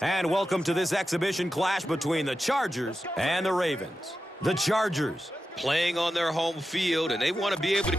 And welcome to this exhibition clash between the Chargers and the Ravens. The Chargers playing on their home field, and they want to be able to...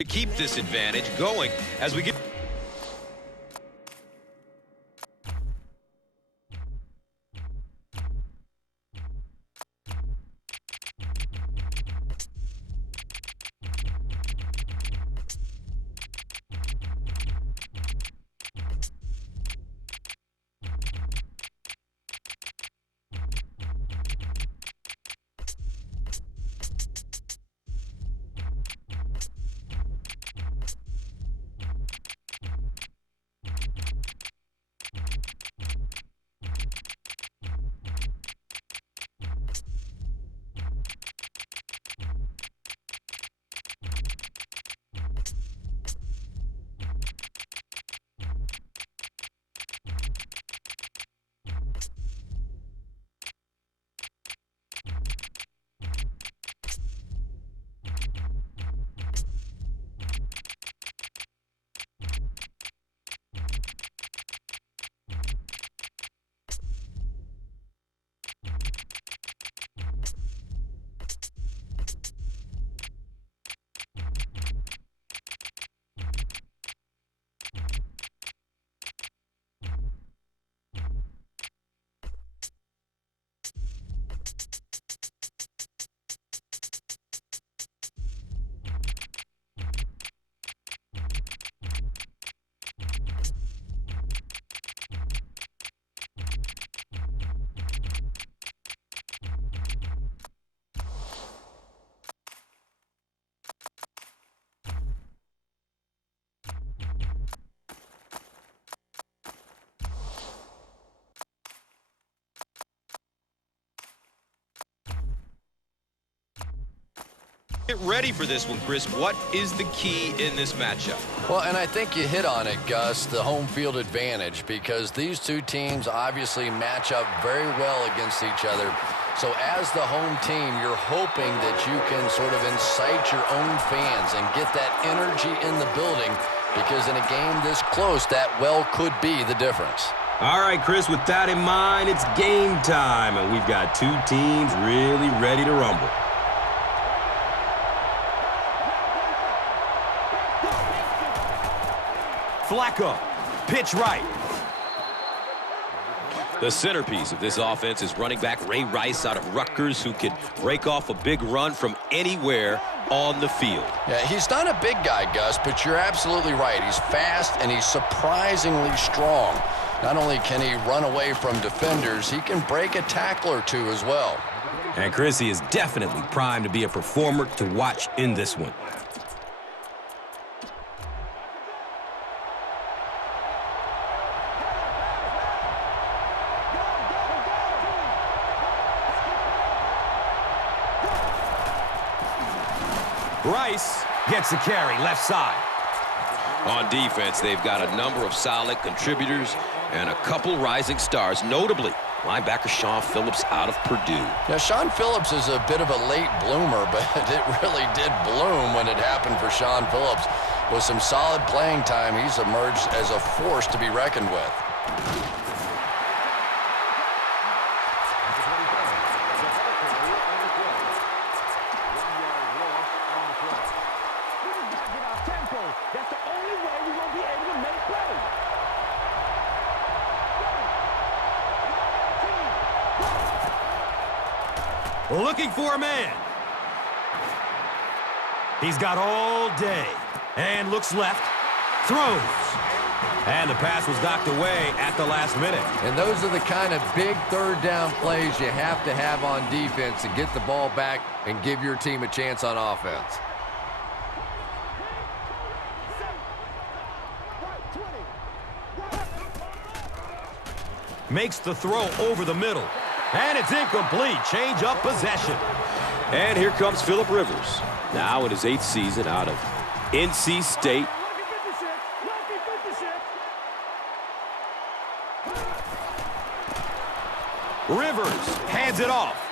to keep this advantage going as we get... Get ready for this one, Chris. What is the key in this matchup? Well, and I think you hit on it, Gus, the home field advantage, because these two teams obviously match up very well against each other. So as the home team, you're hoping that you can sort of incite your own fans and get that energy in the building, because in a game this close, that well could be the difference. All right, Chris, with that in mind, it's game time, and we've got two teams really ready to rumble. Flacco, pitch right. The centerpiece of this offense is running back Ray Rice out of Rutgers, who can break off a big run from anywhere on the field. Yeah, he's not a big guy, Gus, but you're absolutely right. He's fast and he's surprisingly strong. Not only can he run away from defenders, he can break a tackle or two as well. And Chris, he is definitely primed to be a performer to watch in this one. Rice gets the carry left side. On defense, they've got a number of solid contributors and a couple rising stars, notably linebacker Sean Phillips out of Purdue. Now, Sean Phillips is a bit of a late bloomer, but it really did bloom when it happened for Sean Phillips. With some solid playing time, he's emerged as a force to be reckoned with. Looking for a man. He's got all day. And looks left. Throws. And the pass was knocked away at the last minute. And those are the kind of big third down plays you have to have on defense to get the ball back and give your team a chance on offense. Makes the throw over the middle. And it's incomplete. Change up possession. And here comes Phillip Rivers, now in his 8th season out of NC State. Rivers hands it off.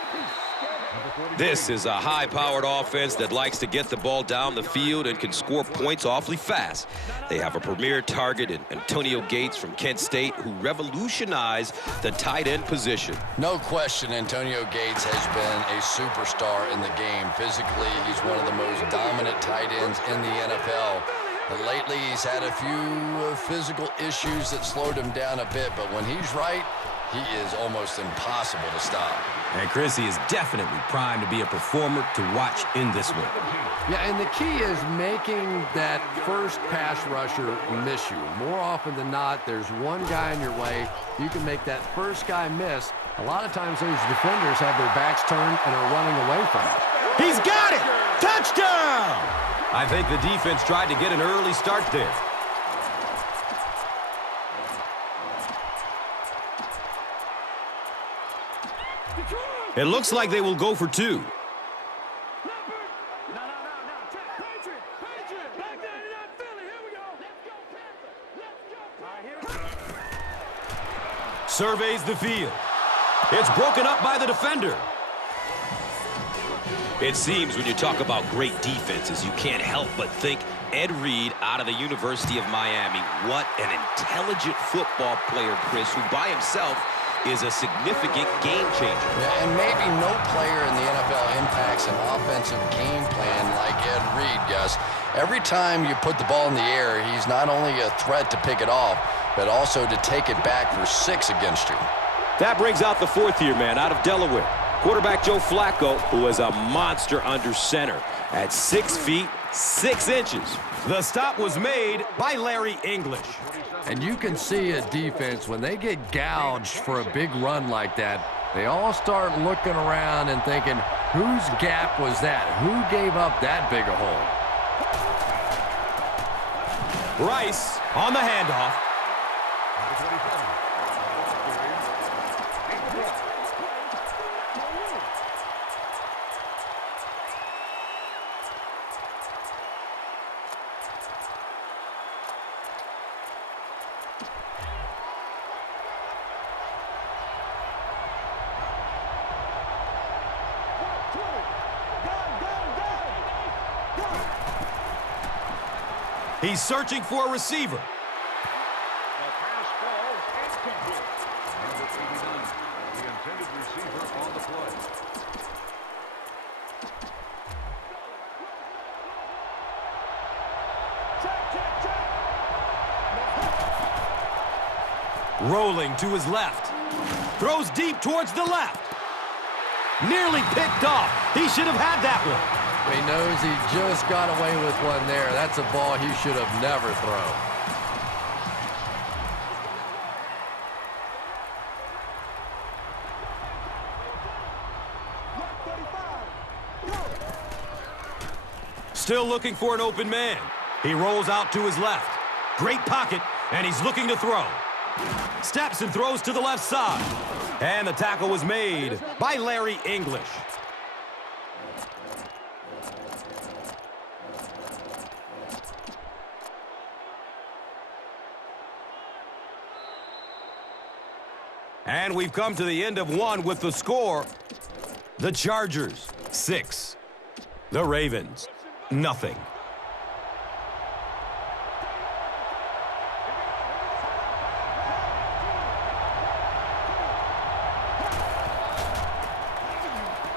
This is a high-powered offense that likes to get the ball down the field and can score points awfully fast. They have a premier target in Antonio Gates from Kent State, who revolutionized the tight end position. No question, Antonio Gates has been a superstar in the game. Physically, he's one of the most dominant tight ends in the NFL. But lately, he's had a few physical issues that slowed him down a bit, but when he's right, he is almost impossible to stop. And Chris, he is definitely primed to be a performer to watch in this one. Yeah, and the key is making that first pass rusher miss you. More often than not, there's one guy in your way. You can make that first guy miss. A lot of times those defenders have their backs turned and are running away from it. He's got it! Touchdown! I think the defense tried to get an early start there. It looks like they will go for 2. Surveys the field. It's broken up by the defender. It seems when you talk about great defenses, you can't help but think Ed Reed out of the University of Miami. What an intelligent football player, Chris, who by himself is a significant game changer. Yeah, and maybe no player in the NFL impacts an offensive game plan like Ed Reed, Gus. Every time you put the ball in the air, he's not only a threat to pick it off, but also to take it back for 6 against you. That brings out the 4th-year man out of Delaware, quarterback Joe Flacco, who is a monster under center at 6 feet, 6 inches. The stop was made by Larry English. And you can see a defense, when they get gouged for a big run like that, they all start looking around and thinking, whose gap was that? Who gave up that big a hole? Rice on the handoff. He's searching for a receiver. The pass falls incomplete. Number 89, the intended receiver on the play. Rolling to his left. Throws deep towards the left. Nearly picked off. He should have had that one. He knows he just got away with one there. That's a ball he should have never thrown. Still looking for an open man. He rolls out to his left. Great pocket, and he's looking to throw. Steps and throws to the left side. And the tackle was made by Larry English. And we've come to the end of one with the score. The Chargers, 6. The Ravens, nothing.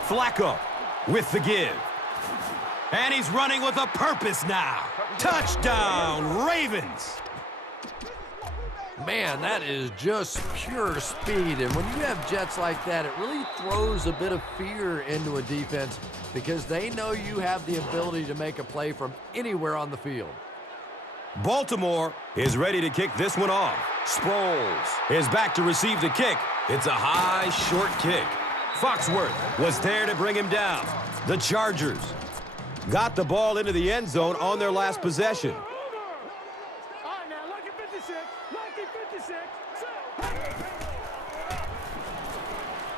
Flacco with the give. And he's running with a purpose now. Touchdown, Ravens. Man, that is just pure speed. And when you have jets like that, it really throws a bit of fear into a defense because they know you have the ability to make a play from anywhere on the field. Baltimore is ready to kick this one off. Sproles is back to receive the kick. It's a high, short kick. Foxworth was there to bring him down. The Chargers got the ball into the end zone on their last possession.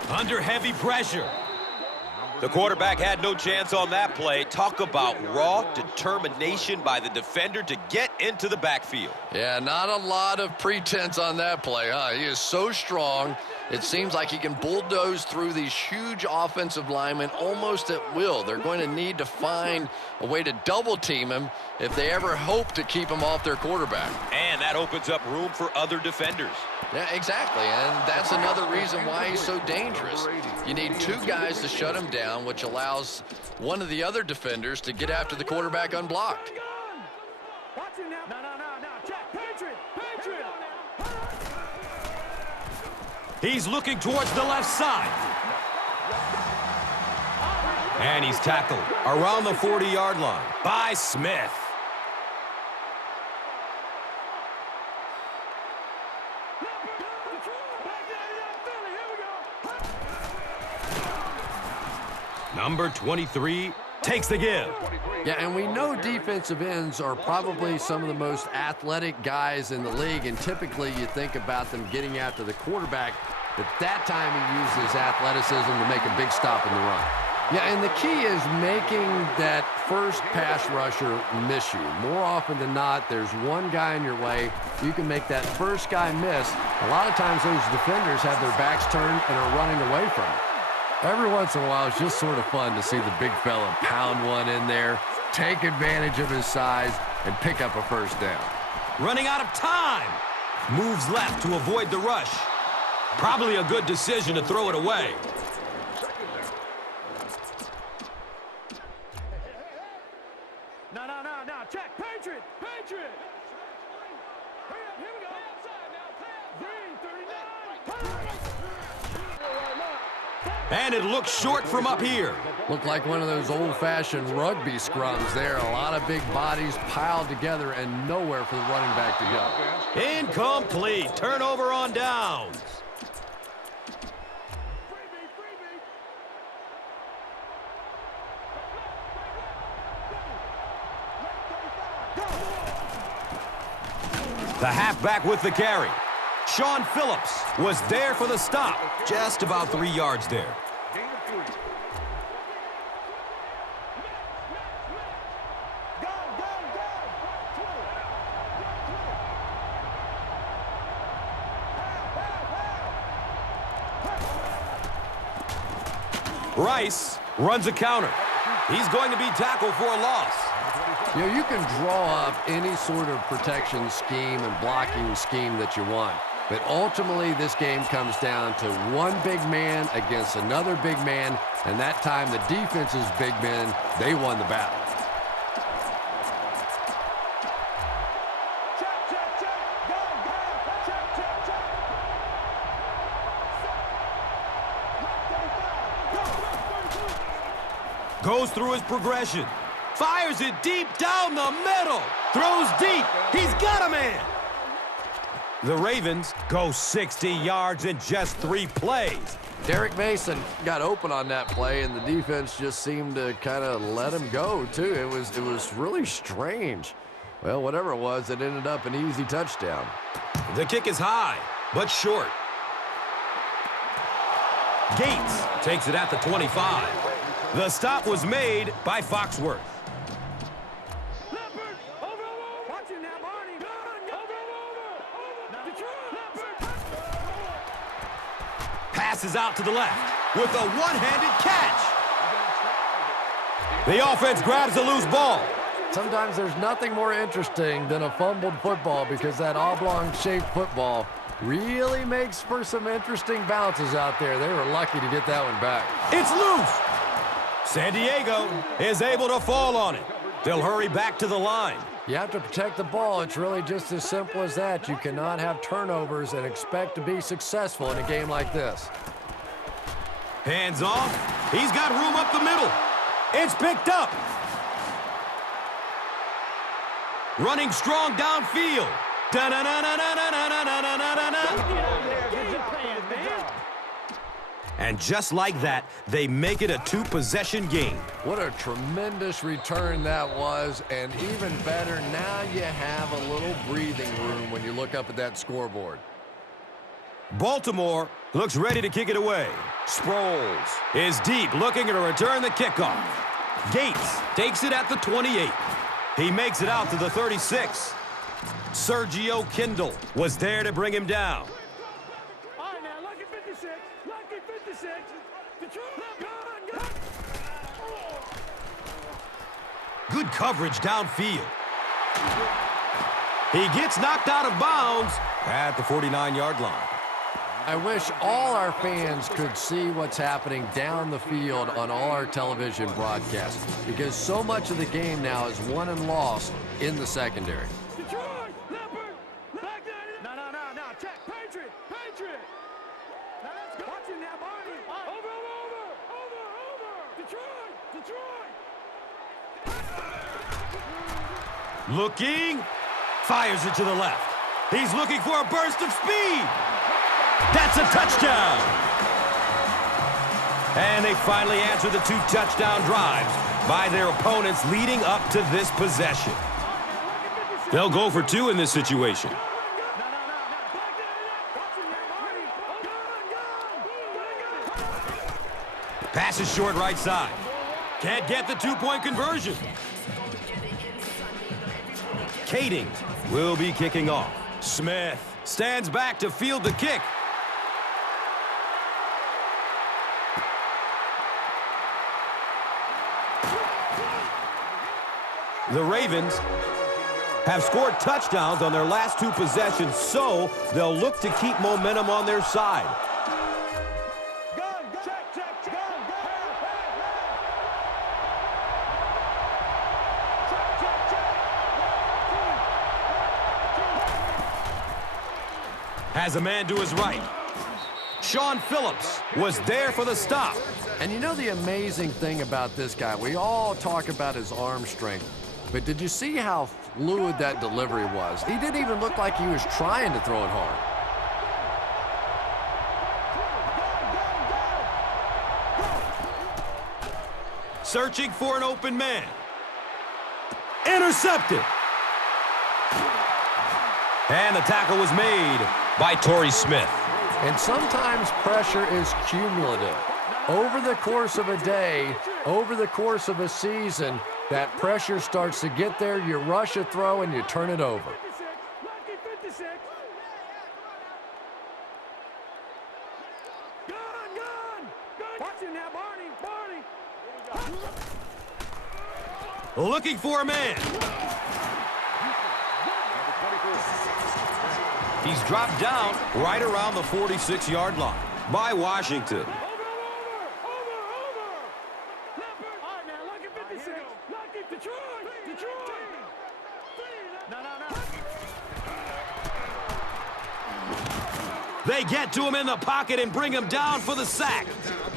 Under heavy pressure. The quarterback had no chance on that play. Talk about raw determination by the defender to get into the backfield. Yeah, not a lot of pretense on that play, huh? He is so strong. It seems like he can bulldoze through these huge offensive linemen almost at will. They're going to need to find a way to double team him if they ever hope to keep him off their quarterback. And that opens up room for other defenders. Yeah, exactly, and that's another reason why he's so dangerous. You need two guys to shut him down, which allows one of the other defenders to get after the quarterback unblocked. He's looking towards the left side. And he's tackled around the 40-yard line by Smith. Number 23 takes the give. Yeah, and we know defensive ends are probably some of the most athletic guys in the league, and typically you think about them getting after the quarterback, but that time he used his athleticism to make a big stop in the run. Yeah, and the key is making that first pass rusher miss you. More often than not, there's one guy in your way. You can make that first guy miss. A lot of times those defenders have their backs turned and are running away from it. Every once in a while, it's just sort of fun to see the big fella pound one in there, take advantage of his size, and pick up a first down. Running out of time. Moves left to avoid the rush. Probably a good decision to throw it away. No, check, Patriot. Hurry up, here we go. Green, 39. And it looks short from up here. Looked like one of those old-fashioned rugby scrums there. A lot of big bodies piled together and nowhere for the running back to go. Incomplete. Turnover on downs. The halfback with the carry. Sean Phillips was there for the stop. Just about 3 yards there. Rice runs a counter. He's going to be tackled for a loss. You know, you can draw up any sort of protection scheme and blocking scheme that you want. But ultimately, this game comes down to one big man against another big man, and that time the defense's big men, they won the battle. Goes through his progression. Fires it deep down the middle. Throws deep. He's got a man. The Ravens go 60 yards in just 3 plays. Derek Mason got open on that play, and the defense just seemed to kind of let him go, too. It was really strange. Well, whatever it was, it ended up an easy touchdown. The kick is high, but short. Gates takes it at the 25. The stop was made by Foxworth. Passes out to the left with a one-handed catch. The offense grabs a loose ball. Sometimes there's nothing more interesting than a fumbled football because that oblong-shaped football really makes for some interesting bounces out there. They were lucky to get that one back. It's loose. San Diego is able to fall on it. They'll hurry back to the line. You have to protect the ball. It's really just as simple as that. You cannot have turnovers and expect to be successful in a game like this. Hands off. He's got room up the middle. It's picked up. Running strong downfield. And just like that, they make it a two-possession game. What a tremendous return that was, and even better, now you have a little breathing room when you look up at that scoreboard. Baltimore looks ready to kick it away. Sproles is deep, looking to return the kickoff. Gates takes it at the 28. He makes it out to the 36. Sergio Kindle was there to bring him down. All right, now, lucky 56. Lucky 56. Good coverage downfield. He gets knocked out of bounds at the 49-yard line. I wish all our fans could see what's happening down the field on all our television broadcasts, because so much of the game now is won and lost in the secondary. Detroit, Leopard, back there. No. Check, Patriot. Now let's go. Watch it now, Barney. Detroit. Looking, fires it to the left. He's looking for a burst of speed. That's a touchdown. And they finally answer the two touchdown drives by their opponents leading up to this possession. They'll go for two in this situation. Pass is short right side. Can't get the two-point conversion. Kading will be kicking off. Smith stands back to field the kick. The Ravens have scored touchdowns on their last two possessions, so they'll look to keep momentum on their side. Has a man to his right. Sean Phillips was there for the stop. And you know the amazing thing about this guy, we all talk about his arm strength, but did you see how fluid that delivery was? He didn't even look like he was trying to throw it hard. Searching for an open man. Intercepted. And the tackle was made by Torrey Smith. And sometimes pressure is cumulative. Over the course of a day, over the course of a season, that pressure starts to get there, you rush a throw, and you turn it over. Lucky 56. Gun. Watch it now, Barney. Looking for a man. He's dropped down right around the 46-yard line by Washington. Over. Leopard. All right, now, lucky 56. Lucky Detroit. No. They get to him in the pocket and bring him down for the sack.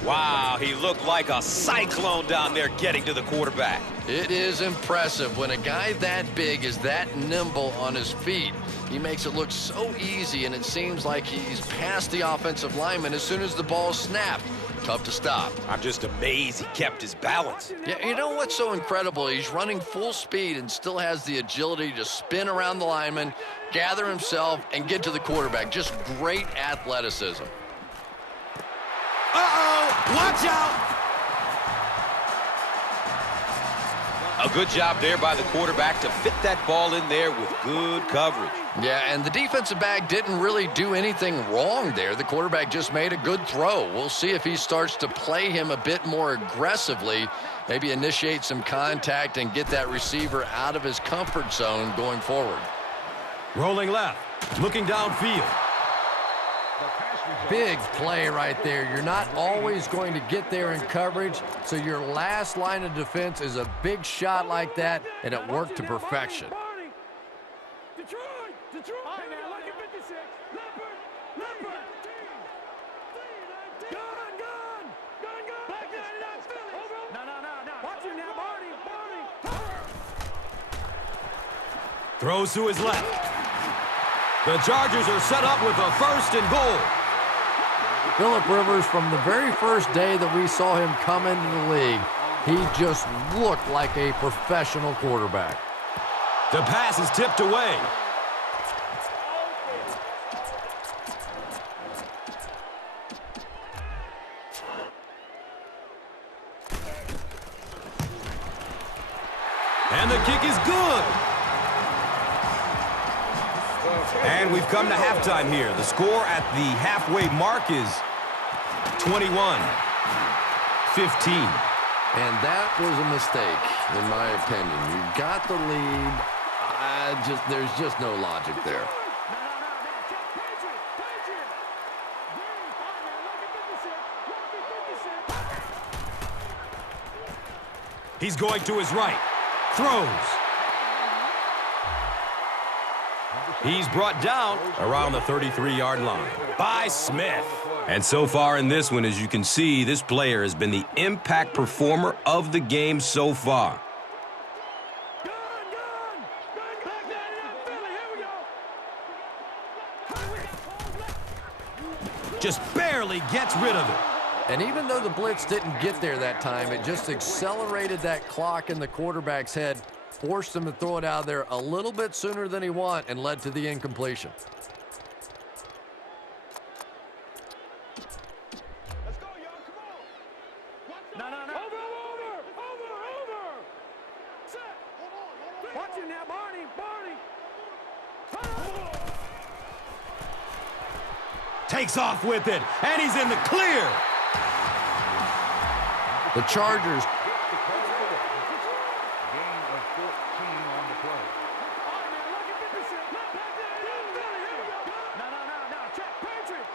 Wow, he looked like a cyclone down there getting to the quarterback. It is impressive when a guy that big is that nimble on his feet. He makes it look so easy, and it seems like he's past the offensive lineman as soon as the ball is snapped. Tough to stop. I'm just amazed he kept his balance. Yeah, you know what's so incredible? He's running full speed and still has the agility to spin around the lineman, gather himself, and get to the quarterback. Just great athleticism. Uh-oh! Watch out! A good job there by the quarterback to fit that ball in there with good coverage. Yeah, and the defensive back didn't really do anything wrong there. The quarterback just made a good throw. We'll see if he starts to play him a bit more aggressively, maybe initiate some contact and get that receiver out of his comfort zone going forward. Rolling left, looking downfield. Big play right there. You're not always going to get there in coverage, so your last line of defense is a big shot like that, and it worked to perfection. Detroit. All right, now, look at 56. Leopard. Gun. Back there, that's Philly. No. Watch it now, Barney. Throws to his left. The Chargers are set up with a 1st and goal. Phillip Rivers, from the very first day that we saw him come into the league, he just looked like a professional quarterback. The pass is tipped away. And the kick is good. And we've come to halftime here. The score at the halfway mark is 21-15. And that was a mistake, in my opinion. You got the lead. There's just no logic there. He's going to his right. Throws. He's brought down around the 33-yard line by Smith. And so far in this one, as you can see, this player has been the impact performer of the game so far. Just barely gets rid of it. And even though the blitz didn't get there that time, it just accelerated that clock in the quarterback's head, forced him to throw it out of there a little bit sooner than he wanted, and led to the incompletion. Let's go, y'all. Come on. No. Over. Set. Watch it now, Barney. Takes off with it, and he's in the clear. The Chargers. Gain of 14 on the play. No. Check. Patriot.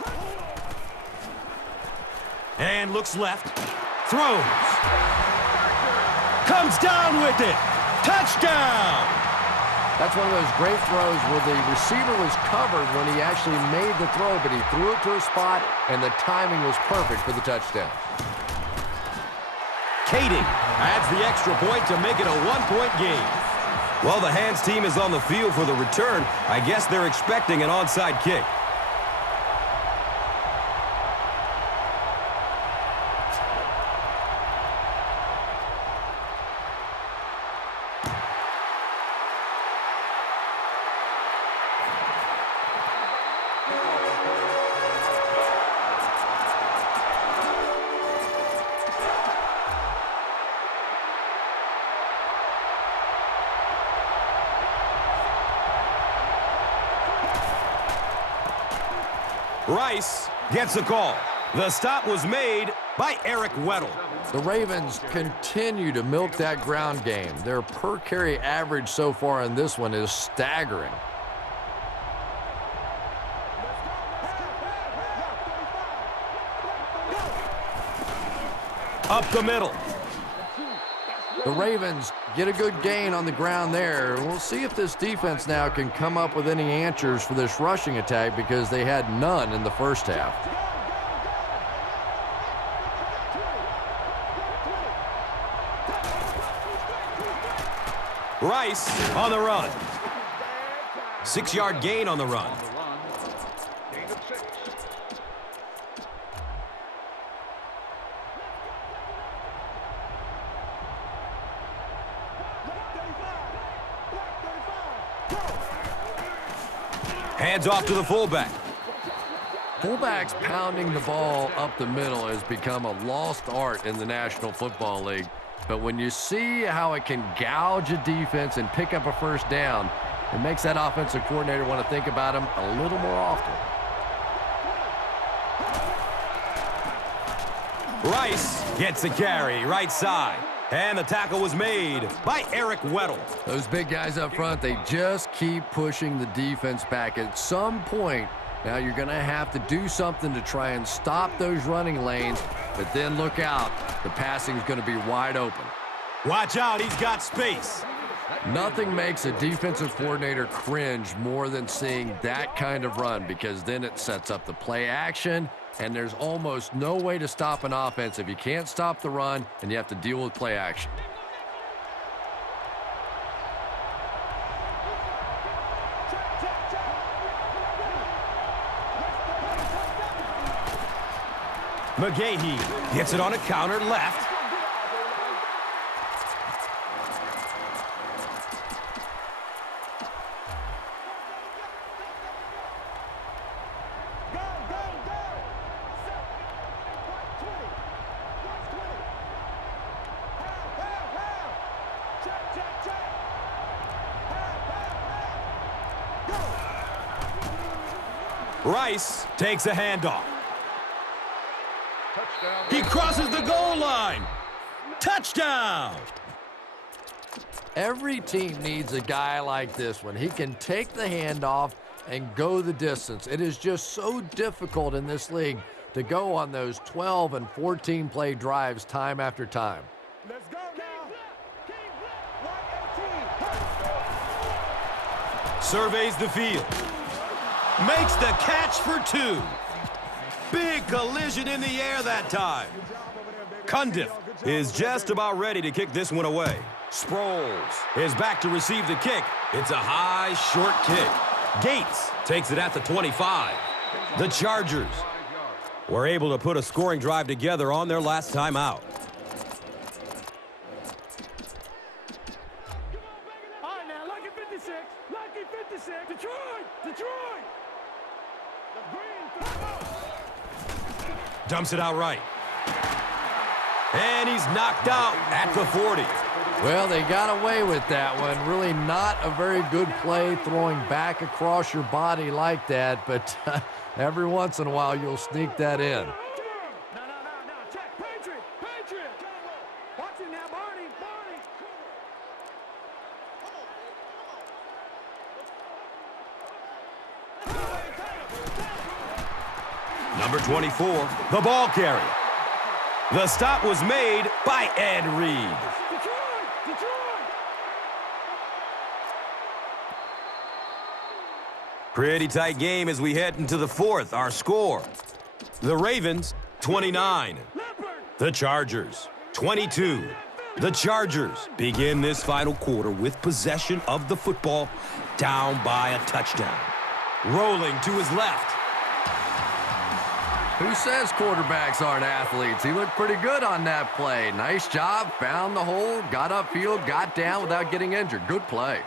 And looks left. Throws. Comes down with it. Touchdown! That's one of those great throws where the receiver was covered when he actually made the throw, but he threw it to a spot, and the timing was perfect for the touchdown. Kading adds the extra point to make it a one-point game. Well, the Hands team is on the field for the return. I guess they're expecting an onside kick. Rice gets a call. The stop was made by Eric Weddle. The Ravens continue to milk that ground game. Their per-carry average so far in this one is staggering. Up the middle. The Ravens get a good gain on the ground there. We'll see if this defense now can come up with any answers for this rushing attack, because they had none in the first half. Rice on the run. 6-yard gain on the run. On the run, gain of 6. Hands off to the fullback. Fullbacks pounding the ball up the middle has become a lost art in the National Football League. But when you see how it can gouge a defense and pick up a first down, it makes that offensive coordinator want to think about him a little more often. Rice gets the carry, right side. And the tackle was made by Eric Weddle. Those big guys up front, they just keep pushing the defense back. At some point, now you're going to have to do something to try and stop those running lanes, but then look out. The passing is going to be wide open. Watch out, he's got space. Nothing makes a defensive coordinator cringe more than seeing that kind of run, because then it sets up the play action, and there's almost no way to stop an offense if you can't stop the run and you have to deal with play action. McGahee gets it on a counter left. Rice takes a handoff. Touchdown. He crosses the goal line. Touchdown! Every team needs a guy like this one. He can take the handoff and go the distance. It is just so difficult in this league to go on those 12 and 14 play drives time after time. Let's go now. Surveys the field. Makes the catch for 2. Big collision in the air that time. Cundiff is just about ready to kick this one away. Sproles is back to receive the kick. It's a high, short kick. Gates takes it at the 25. The Chargers were able to put a scoring drive together on their last time out. All right, now, lucky 56. Lucky 56. Detroit! Detroit! The green. Dumps it out right. And he's knocked out at the 40. Well, they got away with that one. Really not a very good play throwing back across your body like that, but every once in a while you'll sneak that in. No. Check. Patriot. Patriot. Watch it now, Barney. Barney. Number 24, the ball carrier. The stop was made by Ed Reed. Detroit. Pretty tight game as we head into the fourth. Our score, the Ravens, 29. The Chargers, 22. The Chargers begin this final quarter with possession of the football, down by a touchdown. Rolling to his left. Who says quarterbacks aren't athletes? He looked pretty good on that play. Nice job, found the hole, got upfield, got down without getting injured. Good play.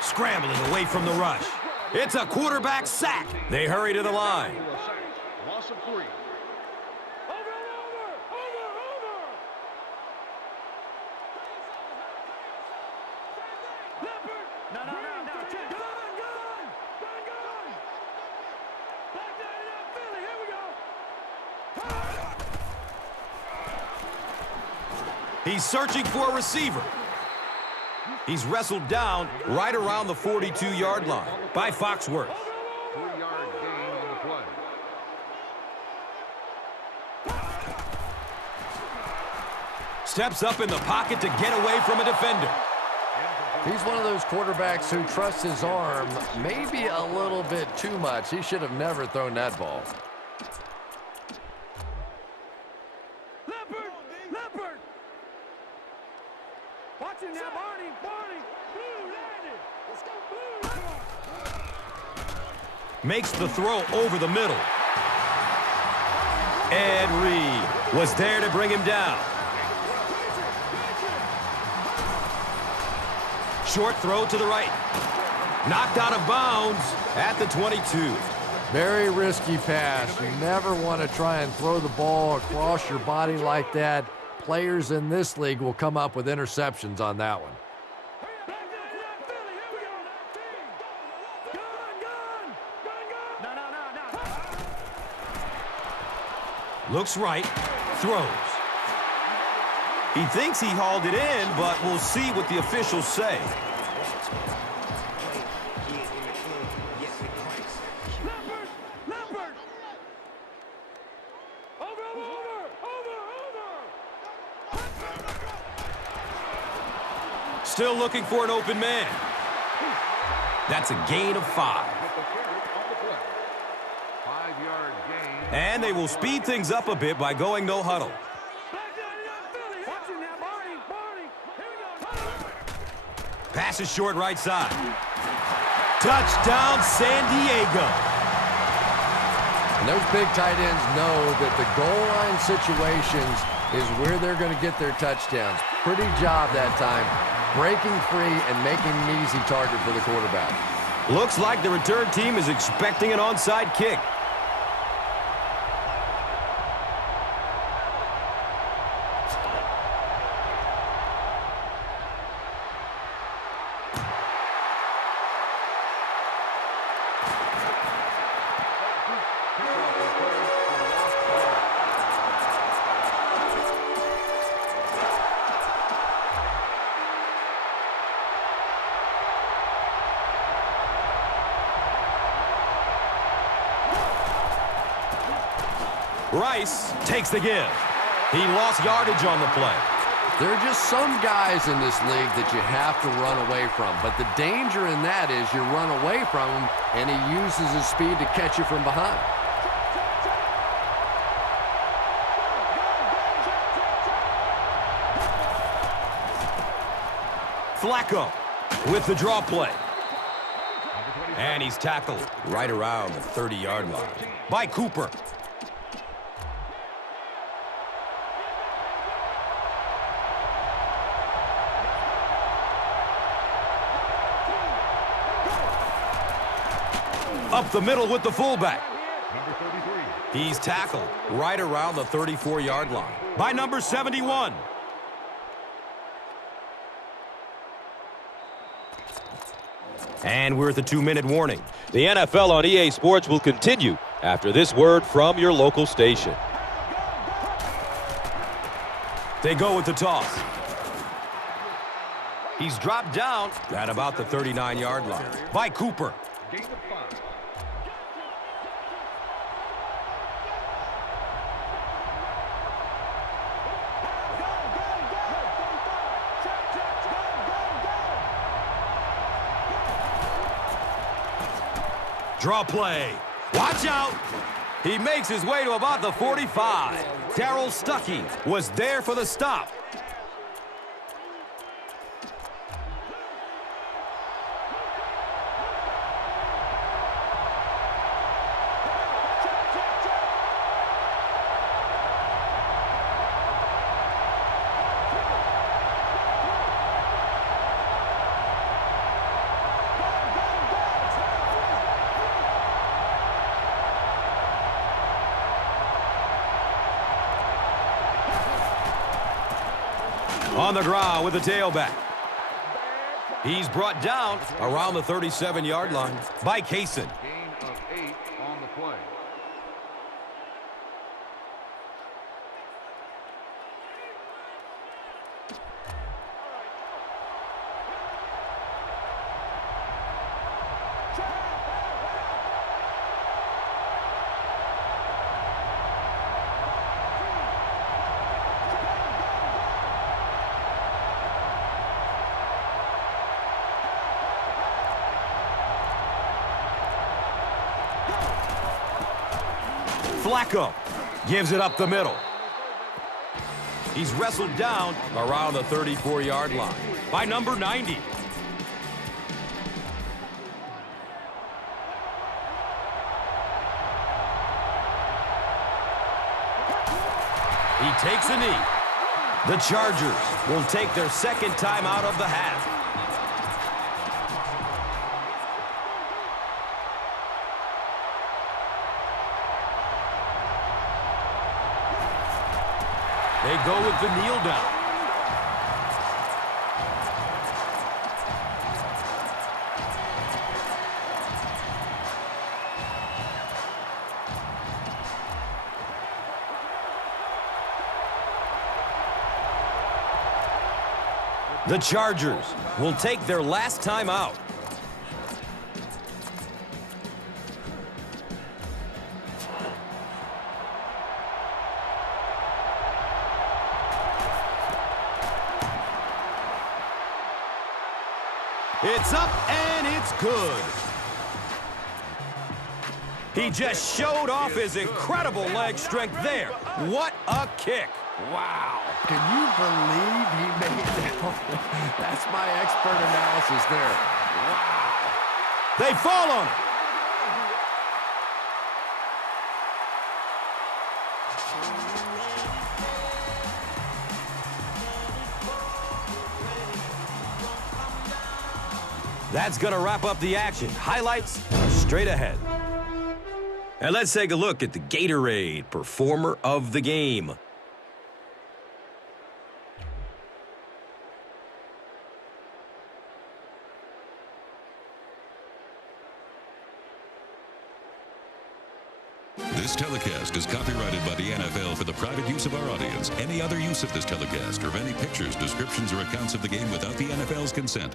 Scrambling away from the rush. It's a quarterback sack. They hurry to the line. Loss of 3. He's searching for a receiver. He's wrestled down right around the 42-yard line by Foxworth. 3-yard gain on the play. Steps up in the pocket to get away from a defender. He's one of those quarterbacks who trusts his arm maybe a little bit too much. He should have never thrown that ball. Watch it now, Barney. Barney. Blue landed. Let's go, Blue. Makes the throw over the middle. Ed Reed was there to bring him down. Short throw to the right. Knocked out of bounds at the 22. Very risky pass. You never want to try and throw the ball across your body like that. Players in this league will come up with interceptions on that one. Looks right, throws. He thinks he hauled it in, but we'll see what the officials say. Still looking for an open man. That's a gain of 5. 5-yard gain. And they will speed things up a bit by going no huddle. Pass is short right side. Touchdown, San Diego. And those big tight ends know that the goal line situations is where they're going to get their touchdowns. Pretty job that time, breaking free and making an easy target for the quarterback. Looks like the return team is expecting an onside kick. Rice takes the give. He lost yardage on the play. There are just some guys in this league that you have to run away from. But the danger in that is you run away from him, and he uses his speed to catch you from behind. Flacco with the draw play. And he's tackled right around the 30-yard line by Cooper. Up the middle with the fullback. He's tackled right around the 34-yard line by number 71. And we're at the 2-minute warning. The NFL on EA Sports will continue after this word from your local station. They go with the toss. He's dropped down at about the 39-yard line by Cooper. Gain of 5. Draw play. Watch out. He makes his way to about the 45. Darryl Stuckey was there for the stop. On the ground with the tailback. He's brought down around the 37-yard line by Kaysen. Gain of 8 on the play. Flacco gives it up the middle. He's wrestled down around the 34-yard line by number 90. He takes a knee. The Chargers will take their second time out of the half. They go with the kneel down. The Chargers will take their last time out. It's up and it's good. He just showed off his incredible leg strength there. What a kick. Wow. Can you believe he made that? That's my expert analysis there. Wow. They fall on it. That's going to wrap up the action. Highlights straight ahead. And let's take a look at the Gatorade Performer of the Game. This telecast is copyrighted by the NFL for the private use of our audience. Any other use of this telecast or of any pictures, descriptions, or accounts of the game without the NFL's consent